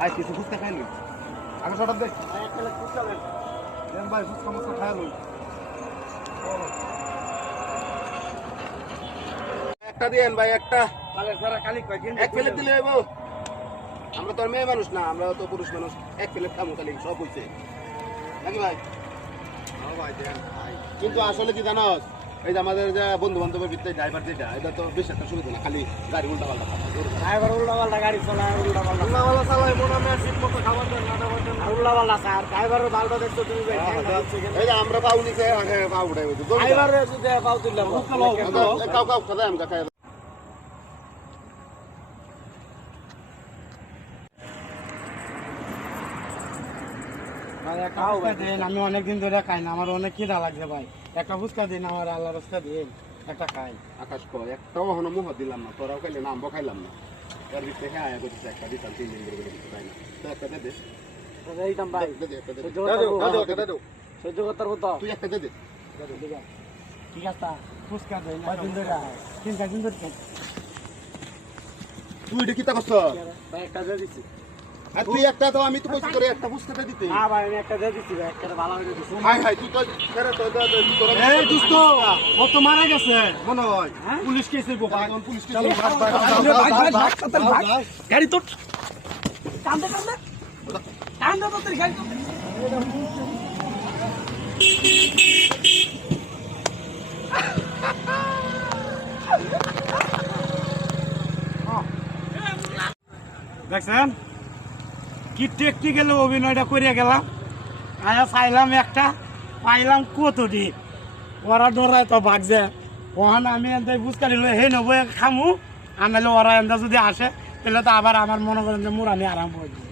আয় কিছু ফুচকা খাই লই আগে সটার দেখ দেন ভাই ফুচকা মুচকা খাই লই একটা দিয়েন ভাই একটা এক প্লেট দিলে হইব আমরা তো আর মেয়ে মানুষ না আমরা তো পুরুষ মানুষ এক প্লেট খামো খালি সব হইছে নাকি ভাই কিন্তু আসলে কি জানোস এই যে আমাদের যে বন্ধু বান্ধবের ভিতরে ড্রাইভার যেটা এটা তো বেশ একটা সুবিধা না খালি গাড়ি উল্টা পাল্টা ড্রাইভার উল্টা পাল্টা গাড়ি চালায় উল্টা পাল্টা চালায় মনে হয় ঠিক মতো খাবার দেন না উল্টা পাল্টা স্যার ড্রাইভারের বালটা দেখছো তুমি ভাই এই যে আমরা পাও নিছে আগে পাও উঠাই হইছে ড্রাইভারের যদি পাও তুললাম কাউ কাউ কথা আমি কাকা আমি অনেকদিন ধরে খাই না আমার অনেক খিদা লাগছে ভাই একটা ফুচকা দিন আমার আল্লাহ রাস্তা দিন একটা খাই আকাশ কয় একটাও হনো মুহ দিলাম না তোরাও খাইলে না আমরাও খাইলাম না তার ভিতরে হ্যাঁ আয়া করতেছে একটা দিতাম 3 দিন করে দিতে তাই না তো একটা দে দে এইটাম ভাই সহ্য করতে পারবো তো তুই একটা দে দে ঠিক আছে ফুচকা দিন কয়দিন ধরে তিন ধরে তুই এটা কি তা করছ ভাই একটা দিয়ে দিছি আর তুই একটা তো আমি তো কইছি তোরে একটা ফুচকা দিতে না ভাই আমি একটা দিয়ে দিছি ভাই একটা ভালো করে দিছি হাই হাই তুই তো করে তো তোরা এই দোস্ত ও তো মারা গেছে মনে হয় পুলিশ কেসে গো ভাই পুলিশ কি গাড়ি তো কান্দে কান্দে কান্দে তো তোর গাড়ি তো দেখছেন কি টেকনিক্যাল অভিনয়টা করিয়া গেলাম আয়া চাইলাম একটা পাইলাম কতটি ওরা ডরায় তো ভাগছে ওখানে আমি এনতে বুঝকালি লই হে নেবো খামু আনালে ওরা এনটা যদি আসে তাহলে তো আবার আমার মনে করেন যে মোর আমি আরাম করবো